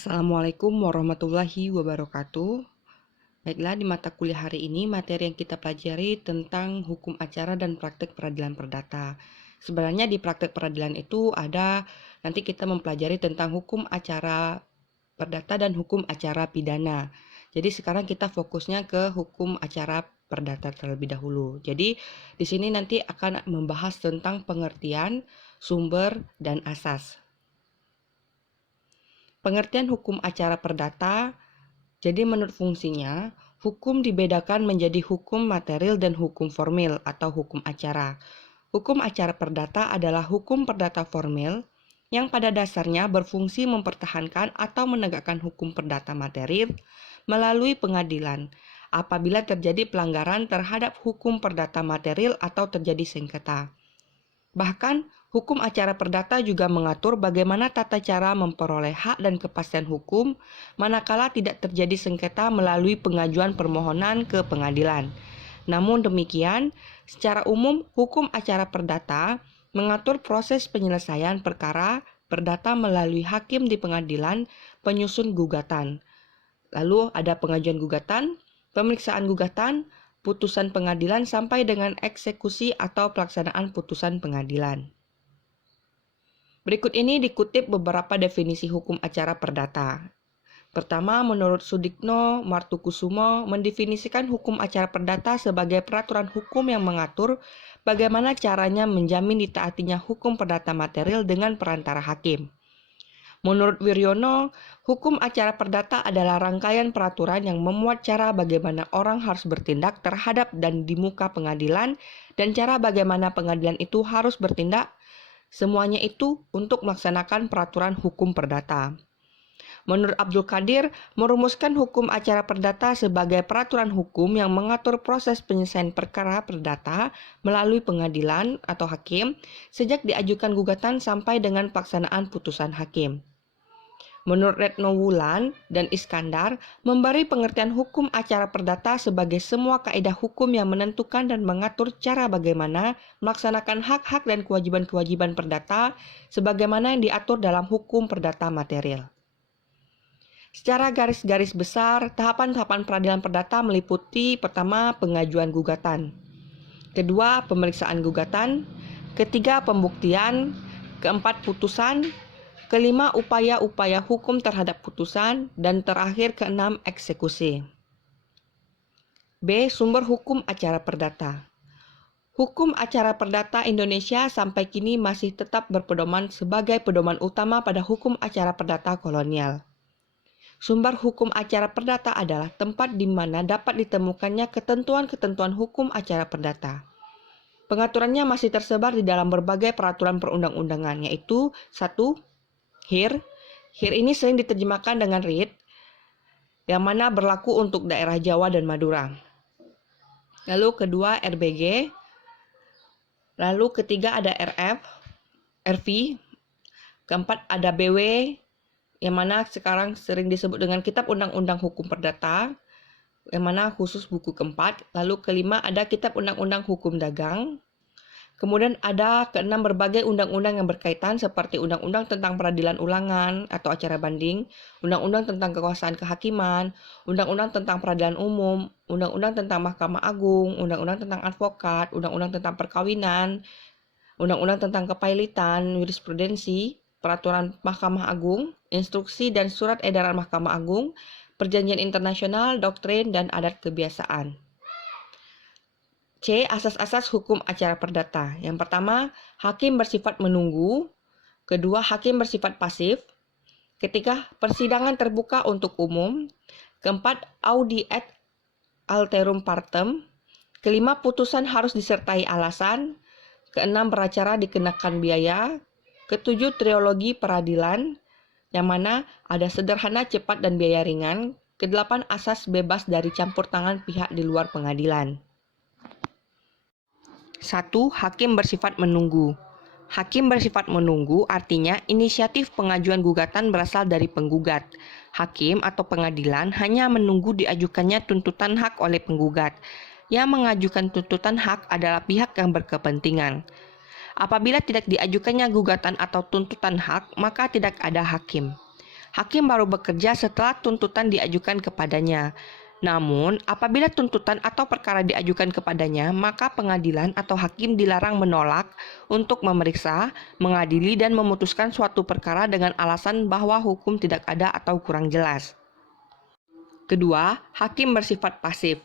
Assalamualaikum warahmatullahi wabarakatuh. Baiklah, di mata kuliah hari ini materi yang kita pelajari tentang hukum acara dan praktek peradilan perdata. Sebenarnya di praktek peradilan itu nanti kita mempelajari tentang hukum acara perdata dan hukum acara pidana. Jadi sekarang kita fokusnya ke hukum acara perdata terlebih dahulu. Jadi di sini nanti akan membahas tentang pengertian, sumber, dan asas. Pengertian hukum acara perdata, jadi menurut fungsinya, hukum dibedakan menjadi hukum material dan hukum formil atau hukum acara. Hukum acara perdata adalah hukum perdata formil yang pada dasarnya berfungsi mempertahankan atau menegakkan hukum perdata material melalui pengadilan apabila terjadi pelanggaran terhadap hukum perdata material atau terjadi sengketa. Bahkan, hukum acara perdata juga mengatur bagaimana tata cara memperoleh hak dan kepastian hukum manakala tidak terjadi sengketa melalui pengajuan permohonan ke pengadilan. Namun demikian, secara umum hukum acara perdata mengatur proses penyelesaian perkara perdata melalui hakim di pengadilan penyusun gugatan. Lalu ada pengajuan gugatan, pemeriksaan gugatan, putusan pengadilan sampai dengan eksekusi atau pelaksanaan putusan pengadilan. Berikut ini dikutip beberapa definisi hukum acara perdata. Pertama, menurut Sudikno Martukusumo mendefinisikan hukum acara perdata sebagai peraturan hukum yang mengatur bagaimana caranya menjamin ditaatinya hukum perdata material dengan perantara hakim. Menurut Wiryono, hukum acara perdata adalah rangkaian peraturan yang memuat cara bagaimana orang harus bertindak terhadap dan di muka pengadilan dan cara bagaimana pengadilan itu harus bertindak, semuanya itu untuk melaksanakan peraturan hukum perdata. Menurut Abdul Qadir, merumuskan hukum acara perdata sebagai peraturan hukum yang mengatur proses penyelesaian perkara perdata melalui pengadilan atau hakim sejak diajukan gugatan sampai dengan pelaksanaan putusan hakim. Menurut Retno Wulan dan Iskandar, memberi pengertian hukum acara perdata sebagai semua kaidah hukum yang menentukan dan mengatur cara bagaimana melaksanakan hak-hak dan kewajiban-kewajiban perdata sebagaimana yang diatur dalam hukum perdata material. Secara garis-garis besar, tahapan-tahapan peradilan perdata meliputi pertama, pengajuan gugatan, kedua, pemeriksaan gugatan, ketiga, pembuktian, keempat, putusan, kelima, upaya-upaya hukum terhadap putusan, dan terakhir keenam, eksekusi. B. Sumber hukum acara perdata. Hukum acara perdata Indonesia sampai kini masih tetap berpedoman sebagai pedoman utama pada hukum acara perdata kolonial. Sumber hukum acara perdata adalah tempat di mana dapat ditemukannya ketentuan-ketentuan hukum acara perdata. Pengaturannya masih tersebar di dalam berbagai peraturan perundang-undangan, yaitu 1. HIR. HIR ini sering diterjemahkan dengan writ, yang mana berlaku untuk daerah Jawa dan Madura. Lalu kedua RBG. Lalu ketiga ada RV. Keempat ada BW, yang mana sekarang sering disebut dengan Kitab Undang-Undang Hukum Perdata, yang mana khusus buku keempat. Lalu kelima ada Kitab Undang-Undang Hukum Dagang. Kemudian ada keenam berbagai undang-undang yang berkaitan seperti Undang-Undang tentang Peradilan Ulangan atau acara banding, Undang-Undang tentang Kekuasaan Kehakiman, Undang-Undang tentang Peradilan Umum, Undang-Undang tentang Mahkamah Agung, Undang-Undang tentang Advokat, Undang-Undang tentang Perkawinan, Undang-Undang tentang Kepailitan, Jurisprudensi, Peraturan Mahkamah Agung, Instruksi dan Surat Edaran Mahkamah Agung, Perjanjian Internasional, Doktrin, dan Adat Kebiasaan. C. Asas-asas hukum acara perdata. Yang pertama, hakim bersifat menunggu. Kedua, hakim bersifat pasif. Ketiga, persidangan terbuka untuk umum. Keempat, audi et alterum partem. Kelima, putusan harus disertai alasan. Keenam, beracara dikenakan biaya. Ketujuh, trilogi peradilan, yang mana ada sederhana, cepat, dan biaya ringan. Kedelapan, asas bebas dari campur tangan pihak di luar pengadilan. 1. Hakim bersifat menunggu. Hakim bersifat menunggu artinya inisiatif pengajuan gugatan berasal dari penggugat. Hakim atau pengadilan hanya menunggu diajukannya tuntutan hak oleh penggugat. Yang mengajukan tuntutan hak adalah pihak yang berkepentingan. Apabila tidak diajukannya gugatan atau tuntutan hak, maka tidak ada hakim. Hakim baru bekerja setelah tuntutan diajukan kepadanya. Namun, apabila tuntutan atau perkara diajukan kepadanya, maka pengadilan atau hakim dilarang menolak untuk memeriksa, mengadili, dan memutuskan suatu perkara dengan alasan bahwa hukum tidak ada atau kurang jelas. Kedua, hakim bersifat pasif.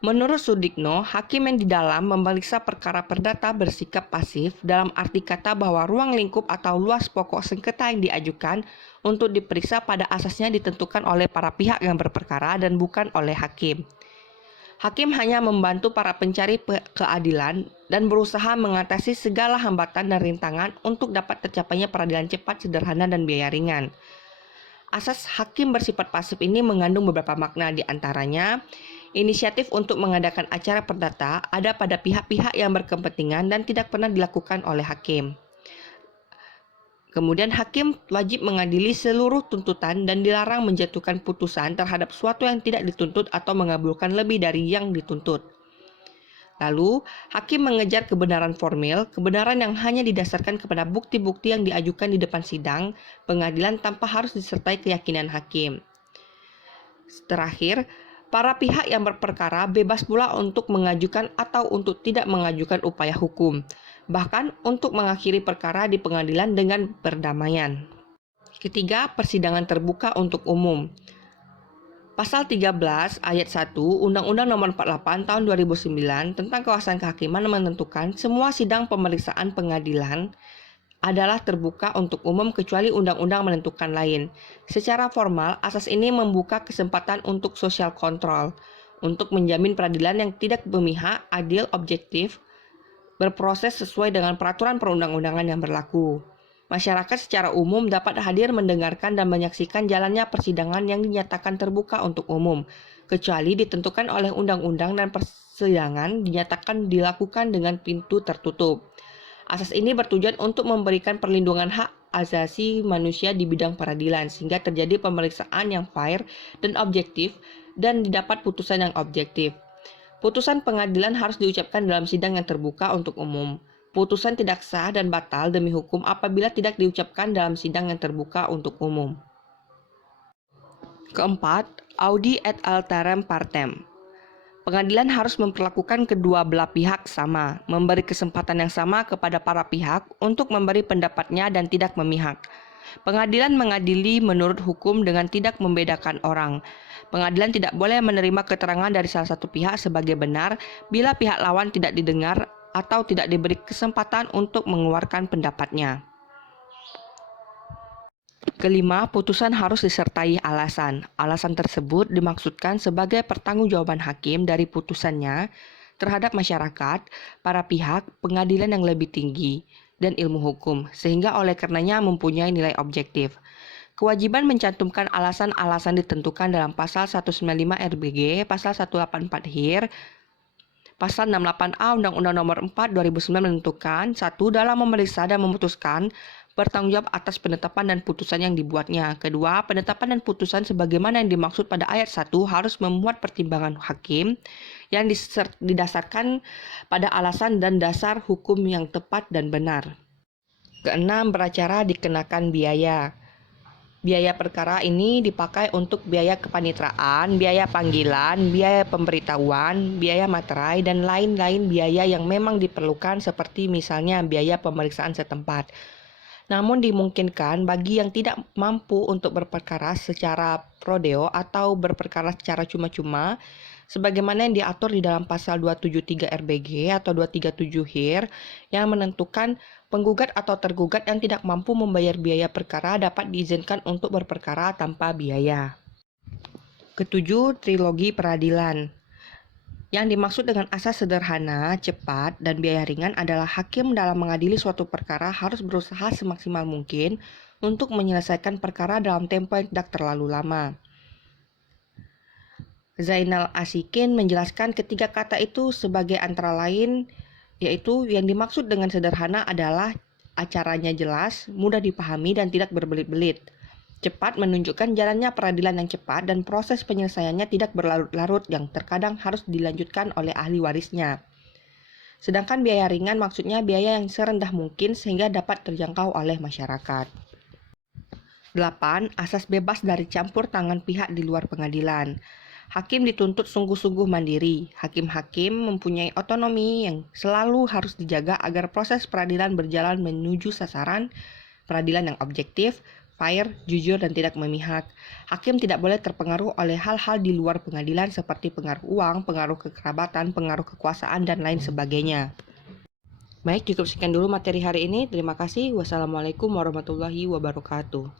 Menurut Sudikno, hakim yang di dalam memeriksa perkara perdata bersikap pasif dalam arti kata bahwa ruang lingkup atau luas pokok sengketa yang diajukan untuk diperiksa pada asasnya ditentukan oleh para pihak yang berperkara dan bukan oleh hakim. Hakim hanya membantu para pencari keadilan dan berusaha mengatasi segala hambatan dan rintangan untuk dapat tercapainya peradilan cepat, sederhana, dan biaya ringan. Asas hakim bersifat pasif ini mengandung beberapa makna, di antaranya inisiatif untuk mengadakan acara perdata ada pada pihak-pihak yang berkepentingan dan tidak pernah dilakukan oleh hakim. Kemudian hakim wajib mengadili seluruh tuntutan dan dilarang menjatuhkan putusan terhadap suatu yang tidak dituntut atau mengabulkan lebih dari yang dituntut. Lalu, hakim mengejar kebenaran formil, kebenaran yang hanya didasarkan kepada bukti-bukti yang diajukan di depan sidang pengadilan tanpa harus disertai keyakinan hakim. Terakhir, para pihak yang berperkara bebas pula untuk mengajukan atau untuk tidak mengajukan upaya hukum, bahkan untuk mengakhiri perkara di pengadilan dengan perdamaian. Ketiga, persidangan terbuka untuk umum. Pasal 13 ayat 1 Undang-Undang Nomor 48 Tahun 2009 tentang Kekuasaan Kehakiman menentukan semua sidang pemeriksaan pengadilan adalah terbuka untuk umum kecuali undang-undang menentukan lain. Secara formal, asas ini membuka kesempatan untuk social control, untuk menjamin peradilan yang tidak berpihak, adil, objektif, berproses sesuai dengan peraturan perundang-undangan yang berlaku. Masyarakat secara umum dapat hadir mendengarkan dan menyaksikan jalannya persidangan yang dinyatakan terbuka untuk umum, kecuali ditentukan oleh undang-undang dan persidangan dinyatakan dilakukan dengan pintu tertutup. Asas ini bertujuan untuk memberikan perlindungan hak asasi manusia di bidang peradilan sehingga terjadi pemeriksaan yang fair dan objektif dan didapat putusan yang objektif. Putusan pengadilan harus diucapkan dalam sidang yang terbuka untuk umum. Putusan tidak sah dan batal demi hukum apabila tidak diucapkan dalam sidang yang terbuka untuk umum. Keempat, audi et alteram partem. Pengadilan harus memperlakukan kedua belah pihak sama, memberi kesempatan yang sama kepada para pihak untuk memberi pendapatnya dan tidak memihak. Pengadilan mengadili menurut hukum dengan tidak membedakan orang. Pengadilan tidak boleh menerima keterangan dari salah satu pihak sebagai benar bila pihak lawan tidak didengar atau tidak diberi kesempatan untuk mengeluarkan pendapatnya. Kelima, putusan harus disertai alasan. Alasan tersebut dimaksudkan sebagai pertanggungjawaban hakim dari putusannya terhadap masyarakat, para pihak, pengadilan yang lebih tinggi, dan ilmu hukum, sehingga oleh karenanya mempunyai nilai objektif. Kewajiban mencantumkan alasan-alasan ditentukan dalam Pasal 195 RBG, Pasal 184 HIR, Pasal 68A Undang-Undang Nomor 4 2009 menentukan 1. Dalam memeriksa dan memutuskan bertanggung jawab atas penetapan dan putusan yang dibuatnya. Kedua, penetapan dan putusan sebagaimana yang dimaksud pada ayat 1 harus memuat pertimbangan hakim yang didasarkan pada alasan dan dasar hukum yang tepat dan benar. Keenam, beracara dikenakan biaya. Biaya perkara ini dipakai untuk biaya kepanitraan, biaya panggilan, biaya pemberitahuan, biaya materai, dan lain-lain biaya yang memang diperlukan seperti misalnya biaya pemeriksaan setempat. Namun dimungkinkan bagi yang tidak mampu untuk berperkara secara prodeo atau berperkara secara cuma-cuma, sebagaimana yang diatur di dalam pasal 273 RBG atau 237 HIR yang menentukan penggugat atau tergugat yang tidak mampu membayar biaya perkara dapat diizinkan untuk berperkara tanpa biaya. Ketujuh, trilogi peradilan. Yang dimaksud dengan asas sederhana, cepat, dan biaya ringan adalah hakim dalam mengadili suatu perkara harus berusaha semaksimal mungkin untuk menyelesaikan perkara dalam tempo yang tidak terlalu lama. Zainal Asikin menjelaskan ketiga kata itu sebagai antara lain, yaitu yang dimaksud dengan sederhana adalah acaranya jelas, mudah dipahami, dan tidak berbelit-belit. Cepat menunjukkan jalannya peradilan yang cepat dan proses penyelesaiannya tidak berlarut-larut yang terkadang harus dilanjutkan oleh ahli warisnya. Sedangkan biaya ringan maksudnya biaya yang serendah mungkin sehingga dapat terjangkau oleh masyarakat. 8. Asas bebas dari campur tangan pihak di luar pengadilan. Hakim dituntut sungguh-sungguh mandiri. Hakim-hakim mempunyai otonomi yang selalu harus dijaga agar proses peradilan berjalan menuju sasaran peradilan yang objektif, fair, jujur, dan tidak memihak. Hakim tidak boleh terpengaruh oleh hal-hal di luar pengadilan seperti pengaruh uang, pengaruh kekerabatan, pengaruh kekuasaan, dan lain sebagainya. Baik, cukup sekian dulu materi hari ini. Terima kasih. Wassalamualaikum warahmatullahi wabarakatuh.